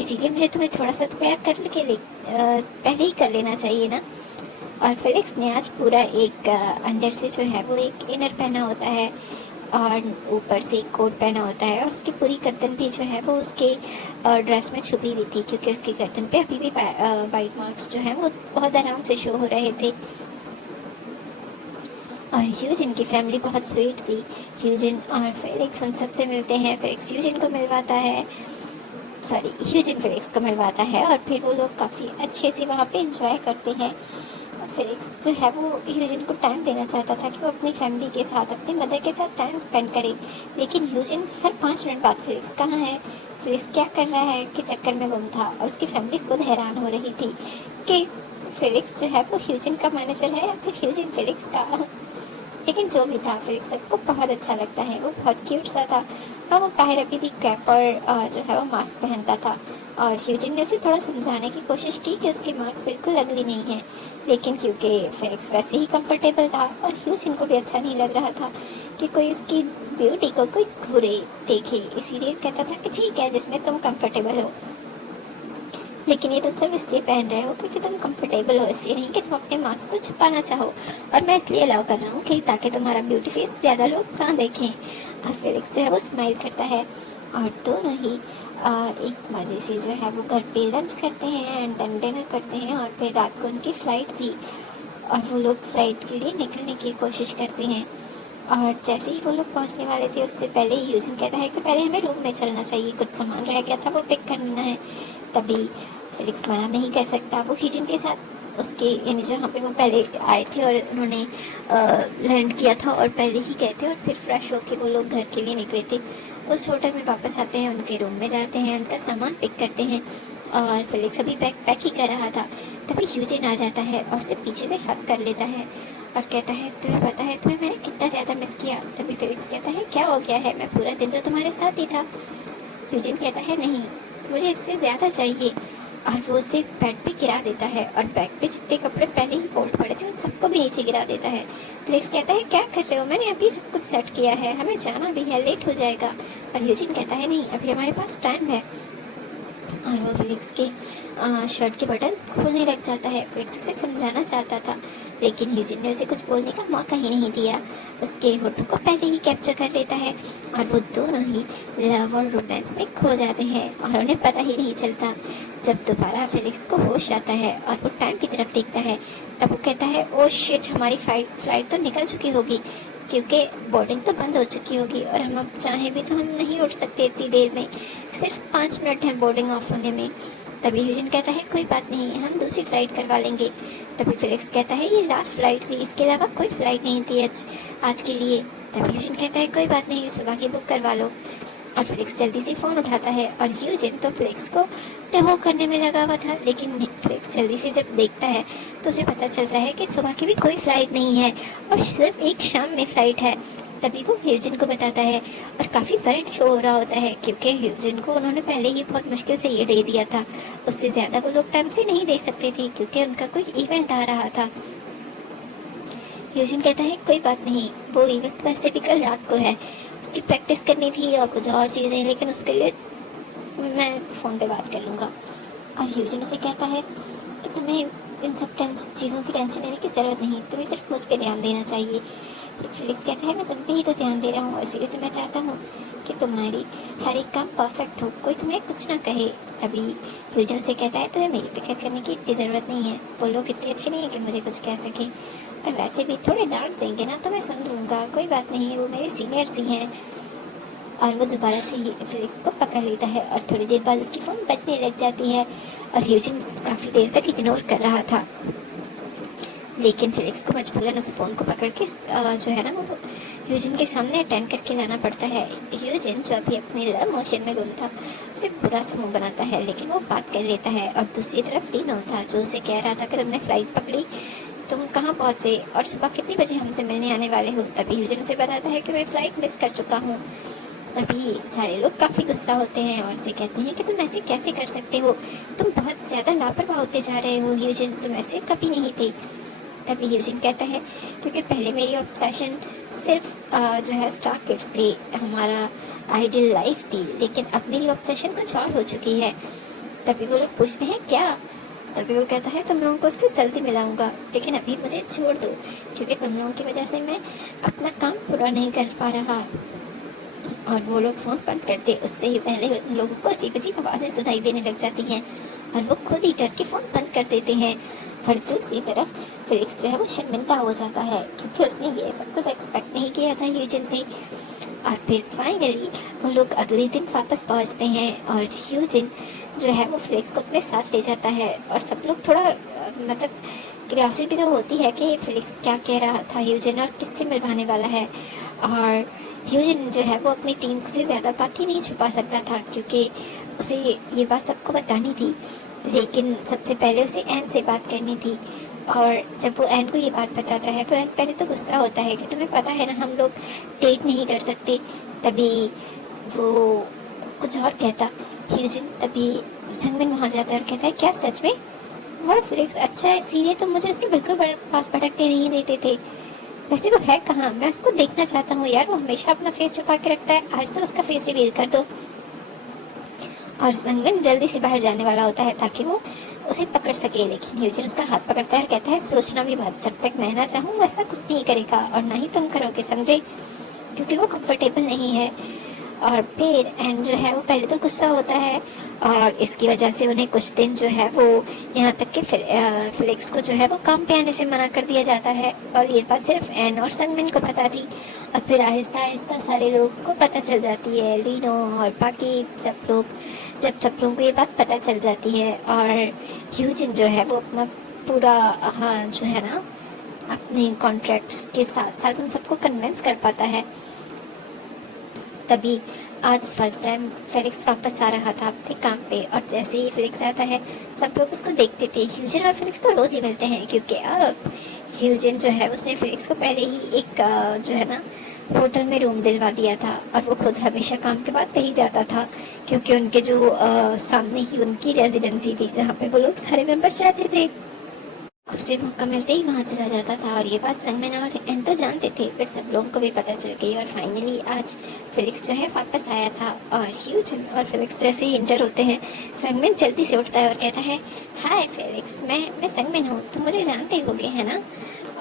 इसीलिए मुझे तुम्हें थोड़ा सा तो प्यार पहले ही कर लेना चाहिए ना। और फेलिक्स ने आज पूरा एक अंदर से जो है वो एक इनर पहना होता है और ऊपर से एक कोट पहना होता है और उसकी पूरी गर्दन भी जो है वो उसके ड्रेस में छुपी हुई थी, क्योंकि उसकी गर्दन पे अभी भी बाइट मार्क्स जो हैं वो बहुत आराम से शो हो रहे थे। और ह्यूजिन की फैमिली बहुत स्वीट थी। ह्यूजिन और फेलिक्स उन सबसे मिलते हैं, फेलिक्स ह्यूजिन को मिलवाता है, ह्यूजिन फेलिक्स को मिलवाता है और फिर वो लोग काफ़ी अच्छे से वहाँ पे इंजॉय करते हैं। फेलिक्स जो है वो ह्यूजिन को टाइम देना चाहता था कि वो अपनी फैमिली के साथ, अपनी मदर के साथ टाइम स्पेंड करे, लेकिन ह्यूजिन हर 5 मिनट बाद फेलिक्स कहाँ है, फेलिक्स क्या कर रहा है के चक्कर में गुम था। और उसकी फैमिली खुद हैरान हो रही थी कि फेलिक्स जो है वो ह्यूजिन का मैनेजर है या फिर ह्यूजिन फेलिक्स का। लेकिन जो भी था फेलिक्स सबको बहुत अच्छा लगता है, वो बहुत क्यूट सा था और वो बाहर अभी भी कैप और जो है वो मास्क पहनता था। और ह्यूजिन ने उसे थोड़ा समझाने की कोशिश की कि उसके मार्क्स बिल्कुल अगली नहीं है, लेकिन क्योंकि फेलिक्स वैसे ही कंफर्टेबल था और ह्यूजिन को भी अच्छा नहीं लग रहा था कि कोई उसकी ब्यूटी को कोई घूरे देखे, इसीलिए कहता था कि ठीक है जिसमें तुम कंफर्टेबल हो, लेकिन ये तुम सब इसलिए पहन रहे हो क्योंकि तुम कंफर्टेबल हो, इसलिए नहीं कि तुम अपने मार्क्स को छुपाना चाहो, और मैं इसलिए अलाउ कर रहा हूँ कि ताकि तुम्हारा ब्यूटी फेस ज़्यादा लोग ना देखें। और फेलिक्स जो है वो स्माइल करता है और दोनों ही एक मज़े से जो है वो घर पे लंच करते हैं एंड देन डिनर करते हैं। और फिर रात को उनकी फ़्लाइट थी और वो लोग फ़्लाइट के लिए निकलने की कोशिश करते हैं। और जैसे ही वो लोग पहुंचने वाले थे उससे पहले ही ह्यूजिन कहता है कि पहले हमें रूम में चलना चाहिए, कुछ सामान रह गया था वो पिक करना है। तभी फेलिक्स मना नहीं कर सकता, वो ह्यूजिन के साथ उसके यानी जहाँ पे वो पहले आए थे और उन्होंने लैंड किया था और पहले ही गए थे और फिर फ्रेश होके वो लोग घर के लिए निकले थे। उस होटल में वापस आते हैं, उनके रूम में जाते हैं, उनका सामान पिक करते हैं और फेलिक्स अभी बैग पैक ही कर रहा था। तभी ह्यूजिन आ जाता है और उसे पीछे से हक कर लेता है और कहता है तुम्हें पता है तुम्हें मैंने कितना ज़्यादा मिस किया। तभी फेलिक्स कहता है क्या हो गया है, मैं पूरा दिन तो तुम्हारे साथ ही था। ह्यूजिन कहता है नहीं, मुझे इससे ज़्यादा चाहिए, और वो उसे बेड पे गिरा देता है और बैग पे जितने कपड़े पहले ही फोल्ड पड़े थे उन सबको भी नीचे गिरा देता है। फेलिक्स कहता है क्या कर रहे हो, मैंने अभी सब कुछ सेट किया है, हमें जाना भी है, लेट हो जाएगा। और ह्यूजिन कहता है नहीं, अभी हमारे पास टाइम है। और वो फेलिक्स के शर्ट के बटन खोलने लग जाता है। फेलिक्स उसे समझाना चाहता था लेकिन ह्यूजिन ने उसे कुछ बोलने का मौका ही नहीं दिया, उसके होठों को पहले ही कैप्चर कर लेता है और वो दोनों ही लव और रोमांस में खो जाते हैं और उन्हें पता ही नहीं चलता। जब दोबारा फेलिक्स को होश आता है और वो टाइम की तरफ देखता है तब वो कहता है ओ शिट, हमारी फ्लाइट तो निकल चुकी होगी क्योंकि बोर्डिंग तो बंद हो चुकी होगी और हम अब चाहें भी तो हम नहीं उठ सकते इतनी देर में, सिर्फ 5 मिनट है बोर्डिंग ऑफ होने में। तभी ह्यूजिन कहता है कोई बात नहीं, हम दूसरी फ़्लाइट करवा लेंगे। तभी फेलिक्स कहता है ये लास्ट फ़्लाइट थी, इसके अलावा कोई फ़्लाइट नहीं थी आज के लिए। तभी ह्यूजिन कहता है कोई बात नहीं, सुबह की बुक करवा लो। और फेलिक्स जल्दी से फ़ोन उठाता है और ह्यूजिन तो फेलिक्स को डेमो करने में लगा हुआ था, लेकिन फेलिक्स जल्दी से जब देखता है तो उसे पता चलता है कि सुबह की भी कोई फ़्लाइट नहीं है और सिर्फ एक शाम में फ़्लाइट है। तभी वो ह्यूजिन को बताता है और काफ़ी वर्ड शो हो रहा होता है क्योंकि ह्यूजिन को उन्होंने पहले ही बहुत मुश्किल से ये दे दिया था, उससे ज़्यादा वो लोग टाइम से नहीं दे सकते थे क्योंकि उनका कोई इवेंट आ रहा था। ह्यूजिन कहता है कोई बात नहीं, वो इवेंट वैसे भी कल रात को है, उसकी प्रैक्टिस करनी थी और कुछ और चीज़ें, लेकिन उसके लिए मैं फ़ोन पे बात कर लूँगा। और ह्यूजिन उसे कहता है कि तुम्हें इन सब चीज़ों की टेंशन लेने की ज़रूरत नहीं, तुम्हें सिर्फ मुझ पर ध्यान देना चाहिए। फेलिक्स कहता है मैं तुम पे ही तो ध्यान दे रहा हूँ, इसलिए तो मैं चाहता हूँ कि तुम्हारी हर एक काम परफेक्ट हो, कोई तुम्हें कुछ ना कहे। तभी ह्यूजिन से कहता है तुम्हें मेरी फिक्र करने की इतनी ज़रूरत नहीं है, वो लोग इतने अच्छे नहीं है कि मुझे कुछ कह सकें, और वैसे भी थोड़े डांट देंगे ना तो मैं सुन लूँगा, कोई बात नहीं, वो मेरे सीनियर्स ही हैं। और वो दोबारा से फेलिक्स को पकड़ लेता है और थोड़ी देर बाद उसकी फ़ोन बजने लग जाती है और ह्यूजिन काफ़ी देर तक इग्नोर कर रहा था, लेकिन फेलिक्स को मजबूरन उस फ़ोन को पकड़ के जो है ना वो ह्यूजिन के सामने अटेंड करके लाना पड़ता है। ह्यूजिन जो अभी अपने लव मोशन में गुम था उसे बुरा सा मुँह बनाता है, लेकिन वो बात कर लेता है। और दूसरी तरफ लीनो था जो उसे कह रहा था कि तुमने फ़्लाइट पकड़ी, तुम कहाँ पहुँचे और सुबह कितने बजे हमसे मिलने आने वाले हो। तभी ह्यूजिन उसे बताता है कि मैं फ़्लाइट मिस कर चुका हूँ। तभी सारे लोग काफ़ी गुस्सा होते हैं और से कहते हैं कि तुम ऐसे कैसे कर सकते हो, तुम बहुत ज़्यादा लापरवाह होते जा रहे हो यूजिन, तुम ऐसे कभी नहीं थे। तभी यूजिन कहता है क्योंकि पहले मेरी ऑब्सेशन सिर्फ जो है स्टार किड्स थे, हमारा आइडियल लाइफ थी, लेकिन अब मेरी ऑब्सेशन कुछ और हो चुकी है। तभी वो लोग पूछते हैं क्या? तभी वो कहता है तुम लोगों को उससे जल्दी मिलाऊंगा, लेकिन अभी मुझे छोड़ दो क्योंकि तुम लोगों की वजह से मैं अपना काम पूरा नहीं कर पा रहा। और वो लोग फ़ोन बंद करते उससे ही पहले उन लोगों को अजीब अजीब आवाज़ें सुनाई देने लग जाती हैं और वो खुद ही डर के फ़ोन बंद कर देते हैं। और दूसरी तरफ फेलिक्स जो है वो शर्मिंदा हो जाता है क्योंकि उसने ये सब कुछ एक्सपेक्ट नहीं किया था यूजिन से। और फिर फाइनली वो लोग अगले दिन वापस पहुंचते हैं और यूजिन जो है वो फेलिक्स को अपने साथ ले जाता है और सब लोग थोड़ा मतलब क्यूरियोसिटी तो होती है कि फेलिक्स क्या कह रहा था यूजिन और किससे मिलवाने वाला है। और यूजिन जो है वो अपनी टीम से ज़्यादा बात ही नहीं छुपा सकता था क्योंकि उसे ये बात सबको बतानी थी, लेकिन सबसे पहले उसे एन से बात करनी थी। और जब वो एन को ये बात बताता है तो एन पहले तो गुस्सा होता है कि तुम्हें पता है ना हम लोग डेट नहीं कर सकते। तभी वो कुछ और कहता यूजिन, तभी संगमिन वहाँ जाता है और कहता है क्या सच में? वो फेलिक्स अच्छा है, इसीलिए तुम मुझे उसके बिल्कुल पास भटकने नहीं देते थे। वैसे वो है कहाँ? मैं उसको देखना चाहता हूँ यार, वो हमेशा अपना फेस छुपा के रखता है, आज तो उसका फेस रिवील कर दो। और संगमिन जल्दी से बाहर जाने वाला होता है ताकि वो उसे पकड़ सके, लेकिन यूजिन उसका हाथ पकड़ता है और कहता है सोचना भी मत, जब तक मैं ना चाहूँ वैसा कुछ नहीं करेगा और ना ही तुम करोगे, समझे? क्योंकि वो कंफर्टेबल नहीं है। और फिर एन जो है वो पहले तो गुस्सा होता है और इसकी वजह से उन्हें कुछ दिन जो है वो यहाँ तक कि फेलिक्स को जो है वो काम पे आने से मना कर दिया जाता है। और ये बात सिर्फ एन और संगमिन को पता थी और फिर आहिस्ता आहिस्ता सारे लोगों को पता चल जाती है, लीनो और बाकी सब लोग, जब सब लोगों को ये बात पता चल जाती है और यूजिन जो है वो अपना पूरा जो है ना अपने कॉन्ट्रैक्ट्स के साथ साथ उन सबको कन्विंस कर पाता है। तभी आज फर्स्ट टाइम फेलिक्स वापस आ रहा था अपने काम पे और जैसे ही फेलिक्स आता है सब लोग उसको देखते थे। ह्यूजिन और फेलिक्स तो रोज ही मिलते हैं क्योंकि अब ह्यूजिन जो है उसने फेलिक्स को पहले ही एक जो है ना होटल में रूम दिलवा दिया था और वो खुद हमेशा काम के बाद वहीं जाता था क्योंकि उनके जो सामने ही उनकी रेजिडेंसी थी जहाँ पे वो लोग सारे मेंबर्स रहते थे और उसे मौका मिलते ही वहाँ चला जाता था। और ये बात संगमिन और एन तो जानते थे, फिर सब लोगों को भी पता चल गई और फाइनली आज फेलिक्स जो है वापस आया था। और ह्यूजिन और फेलिक्स जैसे ही इंटर होते हैं संगमिन जल्दी से उठता है और कहता है हाय फेलिक्स, मैं संगमिन हूँ, तुम मुझे जानते होगे है ना?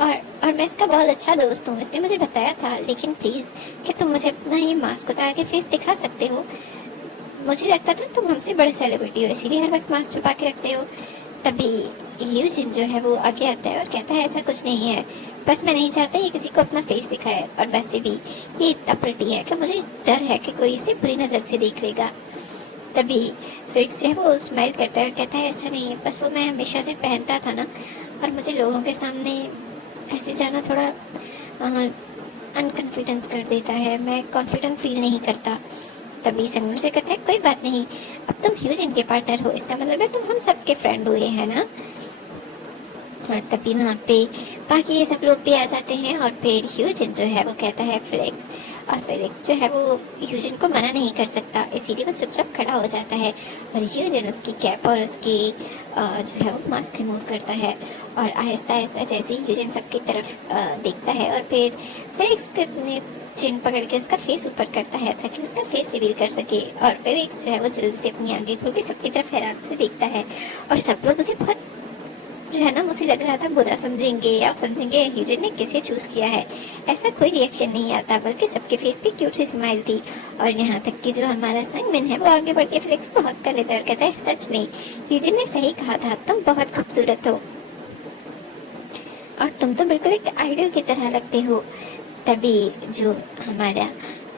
और मैं इसका बहुत अच्छा दोस्त हूँ, इसने मुझे बताया था, लेकिन प्लीज़ क्या तुम मुझे अपना ये मास्क उतार के फेस दिखा सकते हो? मुझे लगता था तुम हमसे बड़े सेलिब्रिटी हो इसीलिए हर वक्त मास्क छुपा के रखते हो। तभी ह्यूजिन जो है वो आगे आता है और कहता है ऐसा कुछ नहीं है, बस मैं नहीं चाहता ये किसी को अपना फेस दिखाए और वैसे भी ये इतना प्रिटी है कि मुझे डर है कि कोई इसे बुरी नज़र से देख लेगा। तभी फेलिक्स जो है वो स्माइल करता है और कहता है ऐसा नहीं है, बस वो मैं हमेशा से पहनता था ना और मुझे लोगों के सामने ऐसे जाना थोड़ा अनकॉन्फिडेंस कर देता है, मैं कॉन्फिडेंट फील नहीं करता। तभी संगम से कहता है कोई बात नहीं, अब तुम ह्यूजिन के पार्टनर हो, इसका मतलब है तुम हम सबके फ्रेंड हुए है ना? और तभी वहाँ पे बाकी ये सब लोग भी आ जाते हैं और फिर ह्यूजिन जो है वो कहता है फेलिक्स, और फेलिक्स जो है वो ह्यूजिन को मना नहीं कर सकता इसीलिए वो चुपचाप खड़ा हो जाता है और ह्यूजिन उसकी कैप और उसकी जो है वो मास्क रिमूव करता है और आहिस्ता आहिस्ता जैसे ही ह्यूजिन सबकी तरफ देखता है और फिर फेलिक्स को अपने चिन पकड़ के उसका फेस ऊपर करता है ताकि उसका फेस रिवील कर सके। और फेलिक्स जो है वो जल्दी से अपनी आंखें खोल के सबकी तरफ हैरान से देखता है और सब लोग उसे बहुत जो है ना मुझे लग रहा था बुरा समझेंगे या समझेंगे ह्यूजिन ने किसे चूज किया है, ऐसा कोई रिएक्शन नहीं आता बल्कि सबके फेस पे क्यूट सी स्माइल थी। और यहाँ तक कि जो हमारा संगमिन है वो आगे बढ़ के फेलिक्स को हक कर लेता है और कहता है सच में ह्यूजिन ने सही कहा था, तुम बहुत खूबसूरत हो और तुम तो बिल्कुल एक आइडल की तरह लगते हो। तभी जो हमारा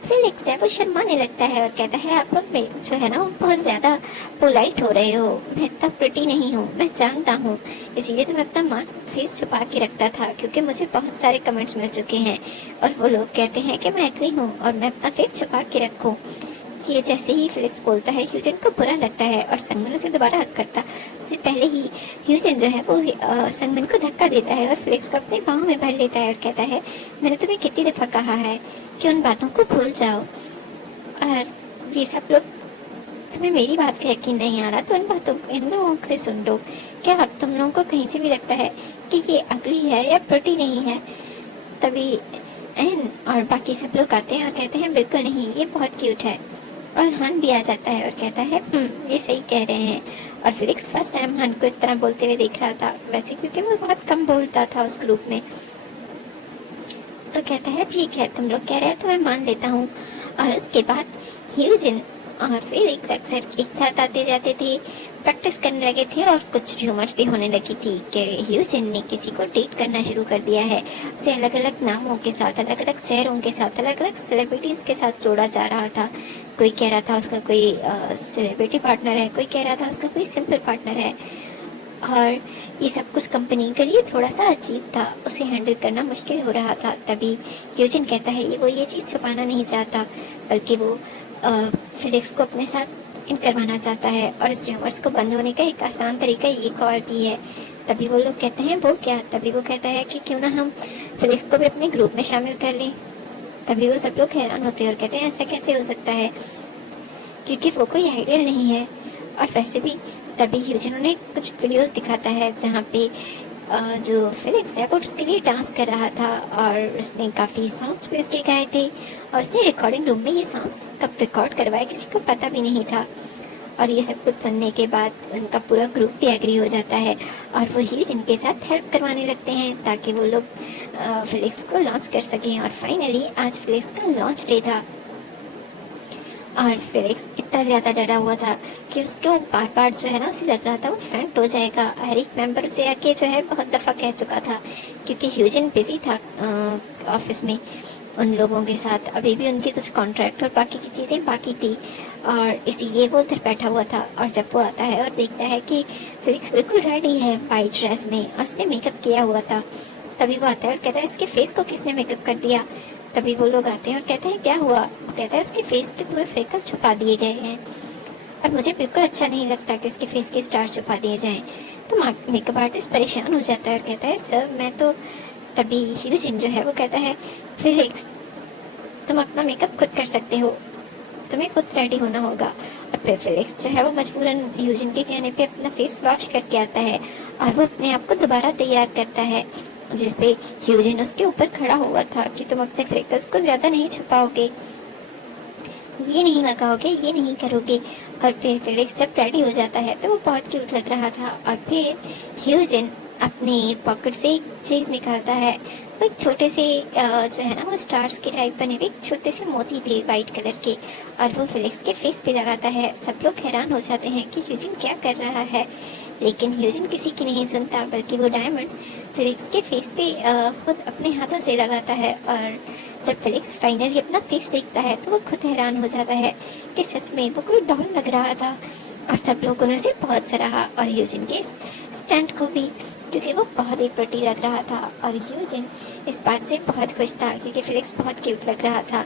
फेलिक्स है वो शर्माने लगता है और कहता है आप लोग में जो है ना वो बहुत ज़्यादा पोलाइट हो रहे हो, मैं इतना प्रिटी नहीं हूँ, मैं जानता हूँ, इसीलिए तो मैं अपना मास्क फेस छुपा के रखता था क्योंकि मुझे बहुत सारे कमेंट्स मिल चुके हैं और वो लोग कहते हैं कि मैं एग्री हूँ और मैं अपना फेस छुपा के रखूँ। ये जैसे ही फेलिक्स बोलता है ह्यूजिन को बुरा लगता है और संगमिन उसे दोबारा हक करता उससे पहले ही ह्यूजिन जो है वो संगमिन को धक्का देता है और फेलिक्स को अपने बाहों में भर लेता है और कहता है मैंने तुम्हें कितनी दफ़ा कहा है कि उन बातों को भूल जाओ। और ये सब लोग, तुम्हें मेरी बात का यकीन नहीं आ रहा तो इन लोगों से सुन लो। क्या अब तुम लोगों को कहीं से भी लगता है कि ये अगली है या प्रिटी नहीं है? तभी एन और बाकी सब लोग आते हैं और कहते हैं बिल्कुल नहीं, ये बहुत क्यूट है। और हन भी आ जाता है और कहता है ये सही कह रहे हैं। और फिलिक्स फर्स्ट टाइम हन को इस तरह बोलते हुए देख रहा था, वैसे क्योंकि वो बहुत कम बोलता था उस ग्रुप में। तो कहता है ठीक है, तुम लोग कह रहे हो तो मैं मान लेता हूँ। और उसके बाद ह्यूजिन और फिलिक्स अक्सर एक साथ आते जाते थे, प्रैक्टिस करने लगे थे और कुछ र्यूमर्स भी होने लगी थी कि ह्यूजिन ने किसी को डेट करना शुरू कर दिया है। उसे अलग अलग नामों के साथ, अलग अलग चेहरों के साथ, अलग अलग सेलिब्रिटीज के साथ जोड़ा जा रहा था। कोई कह रहा था उसका कोई सेलिब्रिटी पार्टनर है, कोई कह रहा था उसका कोई सिंपल पार्टनर है। और ये सब कुछ कंपनी के लिए थोड़ा सा अजीब था, उसे हैंडल करना मुश्किल हो रहा था। तभी ह्यूजिन कहता है वो ये चीज़ छुपाना नहीं चाहता, बल्कि वो फिलिक्स को अपने साथ इन करवाना चाहता है। और इस र्यूमर्स को बंद होने का एक आसान तरीका एक और भी है। तभी वो लोग कहते हैं वो क्या? तभी वो कहता है कि क्यों ना हम फिलिक्स को भी अपने ग्रुप में शामिल कर लें। तभी वो सब लोग हैरान होते हैं और कहते हैं ऐसा कैसे हो सकता है, क्योंकि वो कोई आइडियल नहीं है। और वैसे भी तभी ह्यूजिन ने कुछ वीडियोस दिखाता है जहाँ पे जो फिलिक्स है वो उसके लिए डांस कर रहा था और उसने काफ़ी सॉन्ग्स भी उसके गाए थे। और उसने रिकॉर्डिंग रूम में ये सॉन्ग्स कब रिकॉर्ड करवाए किसी को पता भी नहीं था। और ये सब कुछ सुनने के बाद उनका पूरा ग्रुप भी एग्री हो जाता है और वो ह्यूजिन के साथ हेल्प करवाने लगते हैं ताकि वो लोग फिलिक्स को लॉन्च कर सकें। और फाइनली आज फिलिक्स का लॉन्च डे था और फिलिक्स इतना ज़्यादा डरा हुआ था कि उसको बार बार जो है ना उसे लग रहा था वो फेंट हो जाएगा। हर एक मेंबर उसे आके जो है बहुत दफ़ा कह चुका था, क्योंकि ह्यूजिन बिजी था ऑफिस में उन लोगों के साथ। अभी भी उनके कुछ कॉन्ट्रैक्ट और बाकी की चीज़ें बाकी थी और इसीलिए वो उधर बैठा हुआ था। और जब वो आता है और देखता है कि फिलिक्स बिल्कुल रेडी है वाइट ड्रेस में और उसने मेकअप किया हुआ था, तभी वो आता है और कहता है इसके फेस को किसने मेकअप कर दिया। तभी वो लोग आते हैं और कहते हैं क्या हुआ? कहता है उसके फेस के पूरे फ्रेकल छुपा दिए गए हैं और मुझे बिल्कुल अच्छा नहीं लगता कि उसके फेस के स्टार्स छुपा दिए जाएं। तो मेकअप आर्टिस्ट परेशान हो जाता है और कहता है सर मैं तो। तभी ह्यूजिन जो है वो कहता है फिलिक्स तुम अपना मेकअप खुद कर सकते हो, तुम्हें खुद रेडी होना होगा। और फिर फिलिक्स जो है वो मजबूरन ह्यूजिन के कहने पे अपना फेस वॉश करके आता है और वो अपने आप को दोबारा तैयार करता है, जिसपे ह्यूजिन उसके ऊपर खड़ा हुआ था कि तुम अपने फ्रेकल्स को ज्यादा नहीं छुपाओगे, ये नहीं लगाओगे, ये नहीं करोगे। और फिर फिलिक्स जब रेडी हो जाता है तो वो बहुत क्यूट लग रहा था। और फिर ह्यूजिन अपने पॉकेट से एक चीज निकालता है, वो एक छोटे से जो है ना वो स्टार्स के टाइप बने हुए छोटे से मोती थे वाइट कलर के, और वो फिलिक्स के फेस पे लगाता है। सब लोग हैरान हो जाते हैं कि ह्यूजिन क्या कर रहा है, लेकिन ह्यूजिन किसी की नहीं सुनता, बल्कि वो डायमंड्स फिलिक्स के फेस पे खुद अपने हाथों से लगाता है। और जब फिलिक्स फाइनली अपना फेस देखता है तो वो खुद हैरान हो जाता है कि सच में वो कोई डॉल लग रहा था। और सब लोगों ने उसे बहुत सराहा और ह्यूजिन के स्टंट को भी, क्योंकि वो बहुत ही प्रिटी लग रहा था। और ह्यूजिन इस बात से बहुत खुश था क्योंकि फिलिक्स बहुत क्यूट लग रहा था।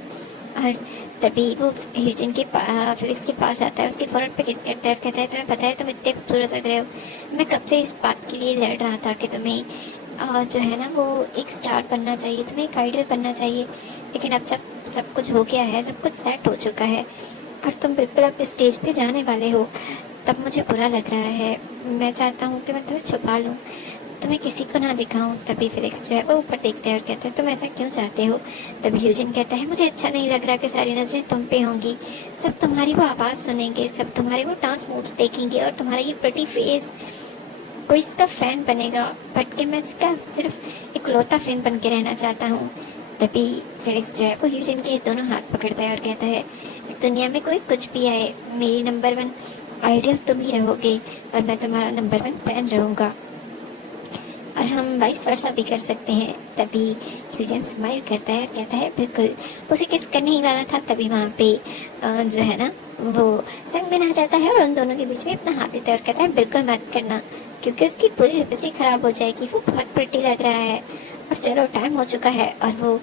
और तभी वो ह्यूजिन के फिलिक्स के पास आता है, उसके फोrehead पे किस करता है और कहता है तुम्हें पता है तुम इतने खूबसूरत लग रहे हो, मैं कब से इस बात के लिए लड़ रहा था कि तुम्हें जो है ना वो एक स्टार बनना चाहिए, तुम्हें एक आइडल बनना चाहिए। लेकिन अब जब सब कुछ हो गया है, सब कुछ सेट हो चुका है और तुम बिल्कुल अब स्टेज पे जाने वाले हो, तब मुझे बुरा लग रहा है। मैं चाहता हूँ कि मैं तुम्हें छुपा लूँ, तुम्हें किसी को ना दिखाऊं। तभी फिलिक्स जो है वो ऊपर देखता है और कहता है तुम ऐसा क्यों चाहते हो। तभी ह्यूजिन कहता है मुझे अच्छा नहीं लग रहा कि सारी नजरें तुम पे होंगी, सब तुम्हारी वो आवाज़ सुनेंगे, सब तुम्हारे वो डांस मूव्स देखेंगे और तुम्हारा ये प्रिटी फेस, कोई इसका फैन बनेगा, बट कि मैं इसका सिर्फ इकलौता फैन बन के रहना चाहता हूँ। तभी फिलिक्स जो है वो ह्यूजिन के दोनों हाथ पकड़ता है और कहता है इस दुनिया में कोई कुछ भी आए, मेरी नंबर 1 आइडल तुम ही रहोगे और मैं तुम्हारा नंबर 1 फैन रहूँगा, और हम वाइस वर्सा भी कर सकते हैं। तभी ह्यूजिन स्माइल करता है और कहता है बिल्कुल। वो उसे किस करने ही वाला था, तभी वहाँ पे जो है ना वो संगबिन आ जाता है और उन दोनों के बीच में अपना हाथ देता है और कहता है बिल्कुल मत करना, क्योंकि उसकी पूरी लिपस्टिक खराब हो जाएगी, वो बहुत प्रिटी लग रहा है। और चलो टाइम हो चुका है। और वो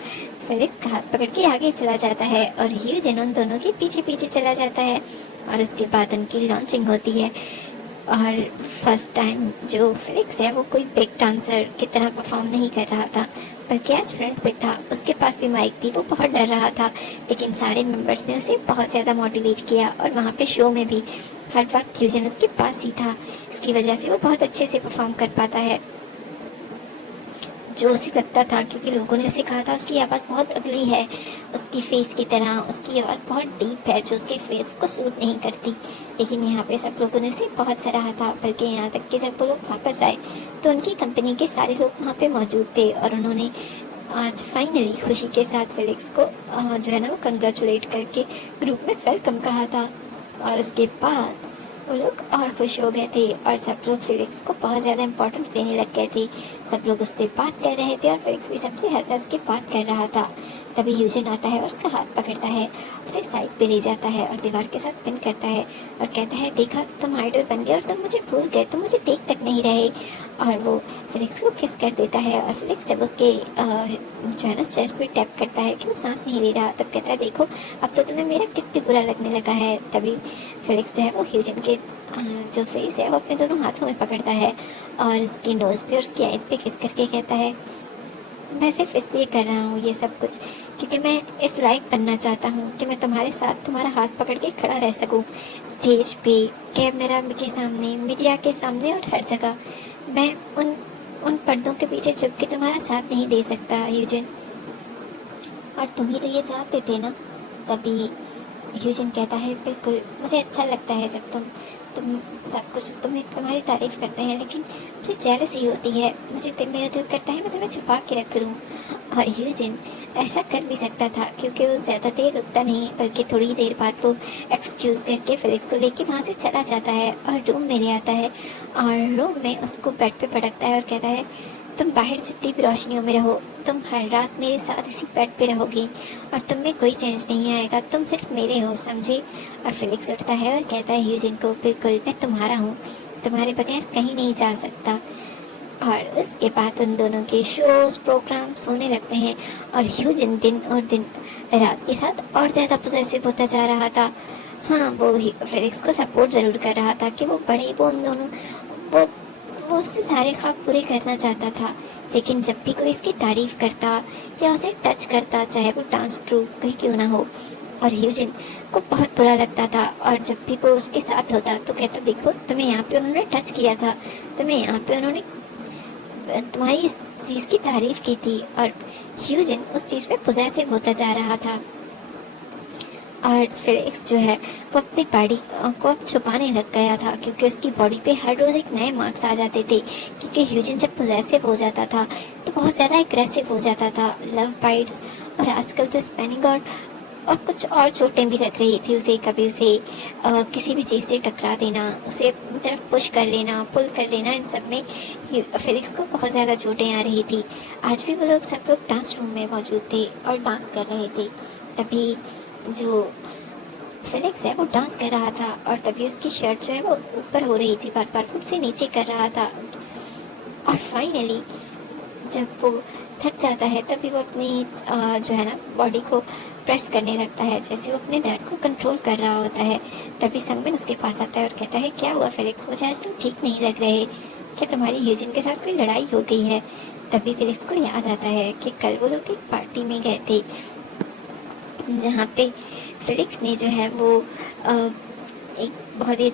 फिलिक्स का हाथ पकड़ के आगे चला जाता है और ह्यूजिन उन दोनों के पीछे पीछे चला जाता है और उसके बाद उनकी लॉन्चिंग होती है। और फर्स्ट टाइम जो फेलिक्स है वो कोई बिग डांसर की तरह परफॉर्म नहीं कर रहा था, बल्कि आज फ्रंट पे था, उसके पास भी माइक थी, वो बहुत डर रहा था, लेकिन सारे मेंबर्स ने उसे बहुत ज़्यादा मोटिवेट किया और वहाँ पे शो में भी हर वक्त ह्यूजन उसके पास ही था। इसकी वजह से वो बहुत अच्छे से परफॉर्म कर पाता है जो उसे लगता था, क्योंकि लोगों ने उसे कहा था उसकी आवाज़ बहुत अगली है, उसकी फेस की तरह उसकी आवाज़ बहुत डीप है जो उसके फेस को सूट नहीं करती। लेकिन यहाँ पे सब लोगों ने उसे बहुत सराहा था, बल्कि यहाँ तक कि जब वो लोग वापस आए तो उनकी कंपनी के सारे लोग वहाँ पे मौजूद थे और उन्होंने आज फाइनली खुशी के साथ फेलिक्स को जो है ना वो कंग्रेचुलेट करके ग्रुप में वेलकम कहा था। और उसके बाद वो लोग और खुश हो गए थे और सब लोग फेलिक्स को बहुत ज़्यादा इंपॉर्टेंस देने लग गए थे। सब लोग उससे बात कर रहे थे और फेलिक्स भी सबसे हंस हंस के बात कर रहा था। तभी यूजिन आता है और उसका हाथ पकड़ता है, उसे साइड पे ले जाता है और दीवार के साथ पिन करता है और कहता है, देखा तुम आइडल बन गए और तुम मुझे भूल गए, तुम मुझे देख तक नहीं रहे। और वो फेलिक्स को किस कर देता है और फेलिक्स जब उसके जो है ना चेस्ट पे टैप करता है कि वो सांस नहीं ले रहा, तब कहता है, देखो अब तो तुम्हें मेरा किस भी बुरा लगने लगा है। तभी फेलिक्स जो है वो ह्यूजन के जो फेस है वो अपने दोनों हाथों में पकड़ता है और उसकी नोज़ पे और उसकी आँख पे किस करके कहता है, मैं सिर्फ इसलिए कर रहा हूँ ये सब कुछ क्योंकि मैं इस लायक बनना चाहता हूँ कि मैं तुम्हारे साथ तुम्हारा हाथ पकड़ के खड़ा रह सकूँ, स्टेज पे, कैमरा के सामने, मीडिया के सामने और हर जगह। मैं उन पर्दों के पीछे छुप के तुम्हारा साथ नहीं दे सकता ह्यूजन, और तुम ही तो ये चाहते थे ना। तभी ह्यूजन कहता है, बिल्कुल मुझे अच्छा लगता है जब तुम सब कुछ तुम्हारी तारीफ करते हैं, लेकिन मुझे जेलसी होती है, मेरा दिल करता है मैं तुम्हें छुपा के रख लूँ। और ह्यूजन ऐसा कर भी सकता था क्योंकि वो ज़्यादा देर रुकता नहीं, बल्कि थोड़ी देर बाद वो एक्सक्यूज़ करके फेलिक्स को लेके वहाँ से चला जाता है और रूम में ले आता है और रूम में उसको बेड पे पटकता है और कहता है, तुम बाहर जितनी भी रोशनियों में रहो, तुम हर रात मेरे साथ इसी बेड पे रहोगी और तुम में कोई चेंज नहीं आएगा, तुम सिर्फ मेरे हो, समझे। और फेलिक्स उठता है और कहता है ह्यूजन को, बिल्कुल मैं तुम्हारा हूँ, तुम्हारे बगैर कहीं नहीं जा सकता। और उसके बाद उन दोनों के शोज प्रोग्राम्स होने लगते हैं और ह्यूजन दिन और दिन रात के साथ और ज़्यादा पॉसेसिव होता जा रहा था। हाँ, वो फेलिक्स को सपोर्ट ज़रूर कर रहा था कि वो बड़े, वो उन दोनों वो उससे सारे ख्वाब पूरे करना चाहता था, लेकिन जब भी कोई इसकी तारीफ करता या उसे टच करता, चाहे वो डांस ग्रुप कहीं क्यों ना हो, और ह्यूजन को बहुत बुरा लगता था। और जब भी वो उसके साथ होता तो कहता, देखो तुम्हें यहाँ पे उन्होंने टच किया था, तुम्हें यहाँ पे उन्होंने तुम्हारी इस चीज़ की तारीफ की थी। और ह्यूजन उस चीज़ पे पॉसेसिव होता जा रहा था और फेलिक्स जो है वो अपनी बॉडी को अब छुपाने लग गया था, क्योंकि उसकी बॉडी पे हर रोज़ एक नए मार्क्स आ जाते थे, क्योंकि ह्यूजन जब पॉसेसिव हो जाता था तो बहुत ज़्यादा एग्रेसिव हो जाता था, लव बाइट्स और आजकल तो स्पैनिंग और कुछ और चोटें भी लग रही थी उसे। कभी उसे किसी भी चीज़ से टकरा देना, उसे अपनी तरफ पुश कर लेना, पुल कर लेना, इन सब में फेलिक्स को बहुत ज़्यादा चोटें आ रही थी। आज भी वो लोग सब लोग डांस रूम में मौजूद थे और डांस कर रहे थे। तभी जो फेलिक्स है वो डांस कर रहा था और तभी उसकी शर्ट जो है वो ऊपर हो रही थी, बार बार उसे नीचे कर रहा था। और फाइनली जब वो थक जाता है तभी वो अपनी जो है ना बॉडी को प्रेस करने लगता है, जैसे वो अपने दर्द को कंट्रोल कर रहा होता है। तभी संगमिन उसके पास आता है और कहता है, क्या हुआ फेलिक्स, मुझे आज तुम ठीक नहीं लग रहे, क्या तुम्हारी ह्यूजन के साथ कोई लड़ाई हो गई है। तभी फेलिक्स को याद आता है कि कल वो लोग एक पार्टी में गए थे जहाँ पे फेलिक्स ने जो है वो एक बहुत ही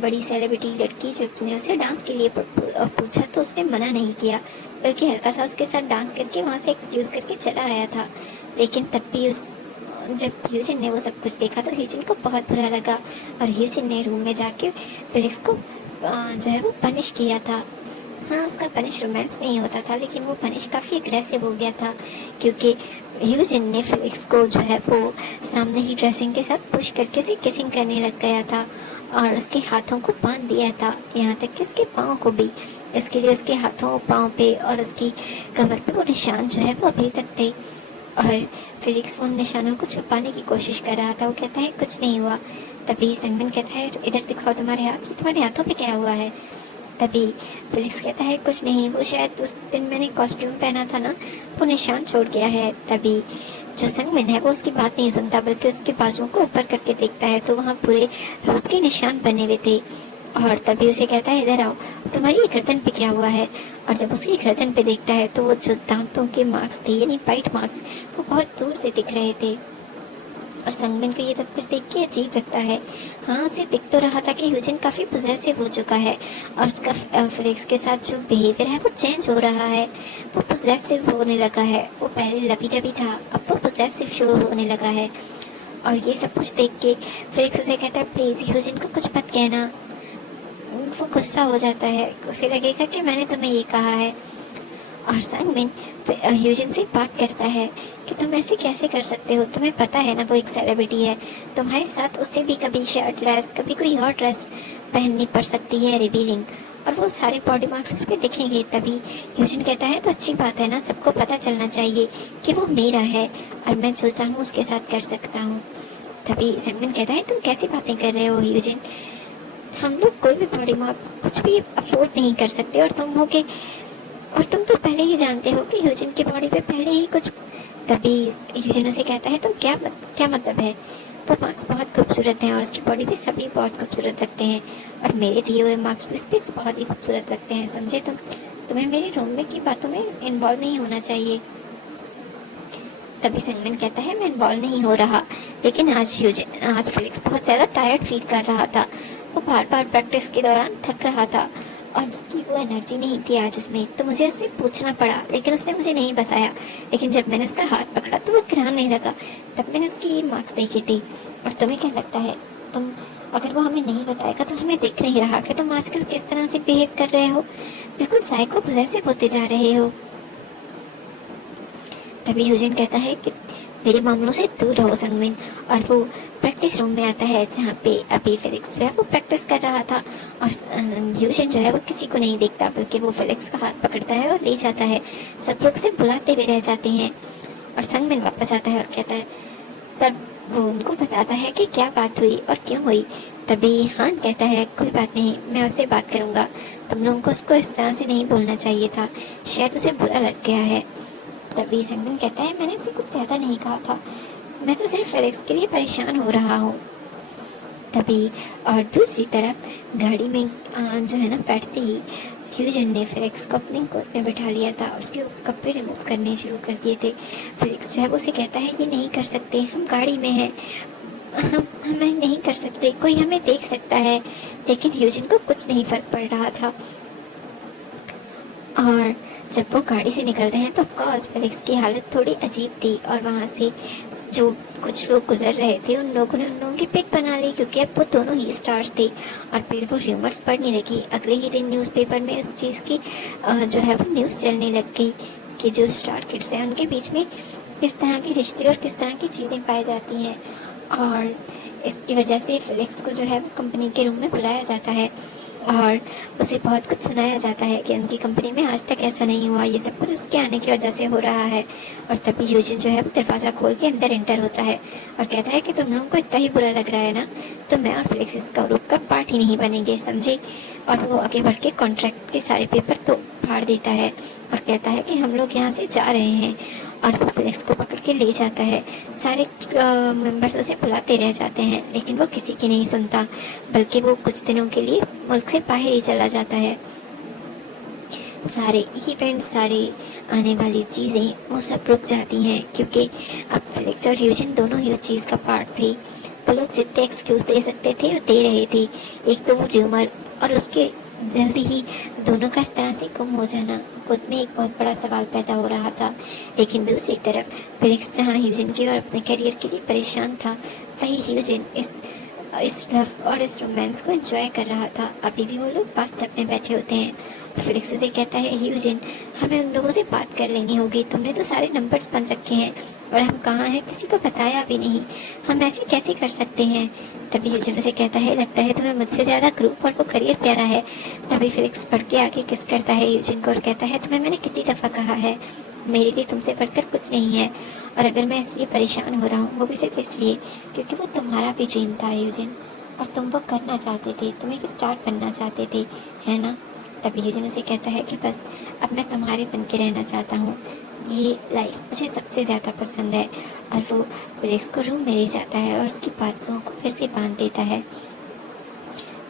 बड़ी सेलिब्रिटी लड़की जब ने उसे डांस के लिए पूछा तो उसने मना नहीं किया, बल्कि हल्का सा उसके साथ डांस करके वहाँ से एक्सक्यूज़ करके चला आया था। लेकिन तब भी जब ह्यूजन ने वो सब कुछ देखा तो ह्यूजन को बहुत बुरा लगा और ह्यूजन ने रूम में जाके फेलिक्स को जो है वो पनिश किया था। हाँ, उसका पनिश रोमांस में ही होता था, लेकिन वो पनिश काफ़ी अग्रेसिव हो गया था, क्योंकि ह्यूजन ने फेलिक्स को जो है वो सामने ही ड्रेसिंग के साथ पुश करके उसे किसिंग करने लग गया था और उसके हाथों को बांध दिया था, यहाँ तक कि उसके पाँव को भी। इसके लिए उसके हाथों पाँव पे और उसकी कमर पे वो निशान जो है वो अभी तक थे और फेलिक्स उन निशानों को छुपाने की कोशिश कर रहा था। वो कहता है, कुछ नहीं हुआ। तभी संगमिन कहता है, इधर दिखाओ तुम्हारे हाथ, तुम्हारे हाथों पे क्या हुआ है। तभी फेलिक्स कहता है, कुछ नहीं, वो शायद उस दिन मैंने कॉस्ट्यूम पहना था ना, वो निशान छोड़ गया है। तभी जो संगमिन है वो उसकी बात नहीं सुनता, बल्कि उसके बाजुओं को ऊपर करके देखता है तो वहाँ पूरे रूप के निशान बने हुए थे और तभी उसे कहता है इधर आओ, तुम्हारी ये गर्दन पे क्या हुआ है। और जब उसकी गर्दन पे देखता है तो वो जो दांतों के मार्क्स थे यानी बाइट मार्क्स, वो बहुत दूर से दिख रहे थे। और संगमिन को ये सब कुछ देख के अजीब लगता है। हाँ, उसे दिख तो रहा था कि यूजिन काफी पोजेसिव हो चुका है और उसका फेलिक्स के साथ जो बिहेवियर है वो चेंज हो रहा है, वो पोजेसिव होने लगा है। वो पहले लवी डबी था, अब वो पोजेसिव शुरू होने लगा है। और ये सब कुछ देख के फेलिक्स उसे कहता है प्लीज यूजिन को कुछ मत कहना। वो गुस्सा हो जाता है, उसे लगेगा कि मैंने तुम्हें ये कहा है। और संगमिन यूजिन से बात करता है कि तुम ऐसे कैसे कर सकते हो, तुम्हें पता है ना वो एक सेलिब्रिटी है, तुम्हारे साथ उसे भी कभी शर्टलेस कभी कोई और ड्रेस पहननी पड़ सकती है रिवीलिंग, और वो सारे बॉडी मार्क्स उस पर दिखेंगे। तभी यूजिन कहता है तो अच्छी बात है ना, सबको पता चलना चाहिए कि वो मेरा है और मैं जो चाहूँ उसके साथ कर सकता हूँ। तभी संगमिन कहता है तुम कैसी बातें कर रहे हो यूजिन, हम लोग कोई भी बॉडी मार्क्स कुछ भी अफोर्ड नहीं कर सकते, और तुम तो पहले ही जानते हो कि यूजिन की बॉडी पे पहले ही कुछ। तभी यूजिन उसे कहता है तो क्या मतलब है, वो मार्क्स बहुत खूबसूरत हैं और उसकी बॉडी पे सभी बहुत खूबसूरत लगते हैं, और मेरे दिए हुए मार्क्स भी उस पर बहुत ही खूबसूरत लगते हैं, समझे तुम्हें मेरे रूम में की बातों में इन्वॉल्व नहीं होना चाहिए। तभी संगमिन कहता है मैं इन्वॉल्व नहीं हो रहा, लेकिन आज फेलिक्स बहुत ज़्यादा टायर्ड फील कर रहा था, वो बार बार प्रैक्टिस के दौरान थक रहा था और उसकी वो एनर्जी नहीं थी आज उसमें, तो मुझे उससे पूछना पड़ा, लेकिन उसने मुझे नहीं बताया। लेकिन जब मैंने उसका हाथ पकड़ा तो वो गिराने लगा, तब मैंने उसकी ये मार्क्स देखी थी। और तुम्हें क्या लगता है, तुम अगर वो हमें नहीं बताएगा तो हमें दिख नहीं रहा कि तुम आजकल किस तरह से बिहेव कर रहे हो, बिल्कुल साइको पोजेसिव होते जा रहे हो। तभी यूजिन कहता है कि मेरे मामलों से दूर रहो संगमिन, और वो प्रैक्टिस रूम में आता है जहाँ पे अभी फेलिक्स जो है वो प्रैक्टिस कर रहा था। और यूजिन जो है वो किसी को नहीं देखता, बल्कि वो फेलिक्स का हाथ पकड़ता है और ले जाता है। सब लोग उसे बुलाते हुए रह जाते हैं और संगमिन वापस आता है और कहता है, तब वो उनको बताता है कि क्या बात हुई और क्यों हुई। तभी हान कहता है कोई बात नहीं, मैं उससे बात करूंगा, तुम लोगों को उसको इस तरह से नहीं बोलना चाहिए था, शायद उसे बुरा लग गया है। तभी संगमिन कहता है मैंने उसे कुछ ज्यादा नहीं कहा था, मैं तो सिर्फ फेलिक्स के लिए परेशान हो रहा हूँ। तभी और दूसरी तरफ गाड़ी में जो है ना बैठते ही ह्यूजन ने फेलिक्स को अपने गोद में बैठा लिया था और उसके कपड़े रिमूव करने शुरू कर दिए थे। फेलिक्स जो है वो उसे कहता है ये नहीं कर सकते, हम गाड़ी में हैं, हमें नहीं कर सकते, कोई हमें देख सकता है। लेकिन ह्यूजन को कुछ नहीं फर्क पड़ रहा था। और जब वो गाड़ी से निकलते हैं तो ऑफकोर्स फेलिक्स की हालत थोड़ी अजीब थी, और वहाँ से जो कुछ लोग गुजर रहे थे उन लोगों ने उन लोगों की पिक बना ली, क्योंकि अब वो दोनों ही स्टार्स थे। और फिर वो र्यूमर्स पढ़ने लगी, अगले ही दिन न्यूज़पेपर में उस चीज़ की जो है वो न्यूज़ चलने लग गई कि जो स्टार किड्स हैं उनके बीच में किस तरह के रिश्ते और किस तरह की चीज़ें पाई जाती हैं। और इसकी वजह से फेलिक्स को जो है वो कंपनी के रूम में बुलाया जाता है और उसे बहुत कुछ सुनाया जाता है कि उनकी कंपनी में आज तक ऐसा नहीं हुआ, ये सब कुछ उसके आने की वजह से हो रहा है। और तभी यूजिन जो है वो दरवाज़ा खोल के अंदर एंटर होता है और कहता है कि तुम लोगों को इतना ही बुरा लग रहा है ना, तो मैं और फेलिक्स इस ग्रुप का पार्ट ही नहीं बनेंगे, समझे। और वो आगे बढ़ के कॉन्ट्रैक्ट के सारे पेपर तो फाड़ देता है और कहता है कि हम लोग यहाँ से जा रहे हैं। और वो फेलिक्स को पकड़ के ले जाता है, सारे मेंबर्स उसे बुलाते रह जाते हैं, लेकिन वो किसी की नहीं सुनता, बल्कि वो कुछ दिनों के लिए मुल्क से बाहर ही चला जाता है। सारे इवेंट्स, सारी आने वाली चीज़ें वो सब रुक जाती हैं, क्योंकि अब फेलिक्स और यूजिन दोनों ही उस चीज़ का पार्ट थे। वो लोग जितने एक्सक्यूज़ दे सकते थे वो दे रहे थे, एक तो वो र्यूमर और उसके जल्दी ही दोनों का इस तरह से गुम हो जाना, खुद में एक बहुत बड़ा सवाल पैदा हो रहा था। लेकिन दूसरी तरफ फेलिक्स जहाँ ह्यूजन की और अपने करियर के लिए परेशान था, वही ह्यूजन इस लव और इस रोमांस को एंजॉय कर रहा था। अभी भी वो लोग बाथटब में बैठे होते हैं और फेलिक्स उसे कहता है ह्यूजन हमें उन लोगों से बात कर लेनी होगी, तुमने तो सारे नंबर्स बंद रखे हैं और हम कहाँ हैं किसी को बताया भी नहीं, हम ऐसे कैसे कर सकते हैं। तभी ह्यूजन उसे कहता है लगता है तुम्हें मुझसे ज़्यादा ग्रुप और वो करियर प्यारा है। तभी फेलिक्स बढ़ के आके किस करता है ह्यूजन को और कहता है तुम्हें मैंने कितनी दफ़ा कहा है मेरे लिए तुमसे बढ़कर कुछ नहीं है, और अगर मैं इसलिए परेशान हो रहा हूँ वो भी सिर्फ इसलिए क्योंकि वो तुम्हारा भी ड्रीम था ह्यूजन, और तुम वो करना चाहते थे, तुम एक स्टार बनना चाहते थे, है ना। तभी ह्यूजन उसे कहता है कि बस अब मैं तुम्हारे बन के रहना चाहता हूँ, ये लाइफ मुझे सबसे ज़्यादा पसंद है। और वो फेलिक्स को रूम में ले जाता है और उसकी बाजुओं को फिर से बांध देता है।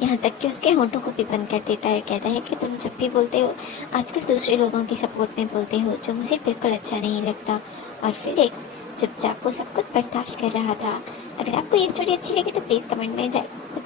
यहाँ तक कि उसके होंठों को भी बंद कर देता है। कहता है कि तुम जब भी बोलते हो आजकल दूसरे लोगों की सपोर्ट में बोलते हो, जो मुझे बिल्कुल अच्छा नहीं लगता। और फिलिक्स चुपचाप वो सब कुछ बर्दाश्त कर रहा था। अगर आपको ये स्टोरी अच्छी लगी तो प्लीज़ कमेंट में